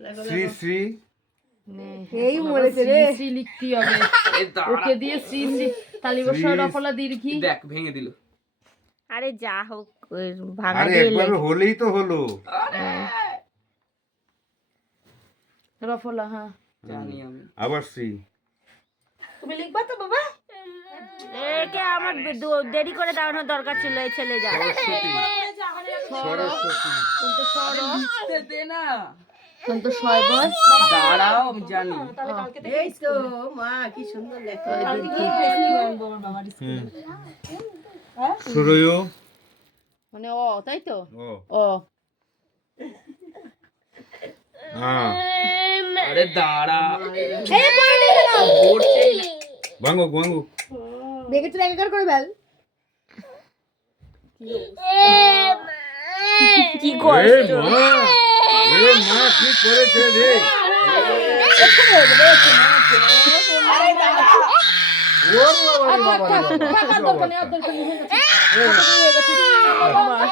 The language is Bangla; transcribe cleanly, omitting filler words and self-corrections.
শ্রী শ্রী এই মরেছে রে। শ্রী লিখতে হবে ওকে দিয়ে শ্রী শ্রী তালিবস্য রফলা দীর্ঘি দেখ ভেঙে দিল। আরে যা হোক ভাঙা আরে দিয়ে একবার হলেই তো হলো। রফলা। হ্যাঁ জানি আমি। আবার শ্রী। তুমি লিখবা তো বাবা? একে আমার দেরি করে দেওয়ানোর দরকার ছিল, এই ছেলে যা। সরস্বতী। লিখতে দে না। তো ছয় বল। দাঁড়াও আমি জানি। এই তো মা কি সুন্দর লেখা। সুরয় মানে ও, তাই তো? ও ও হ্যাঁ আরে দাঁড়া। ভাঙো ভাঙো। বেগেটটা একাকার করে বেল। কি এ কষ্ট। মা কি করেছে রে? ওর বাবা রে বাবা রে বাবা। দরকার নেই, আর দরকার নেই, হয়ে গেছে।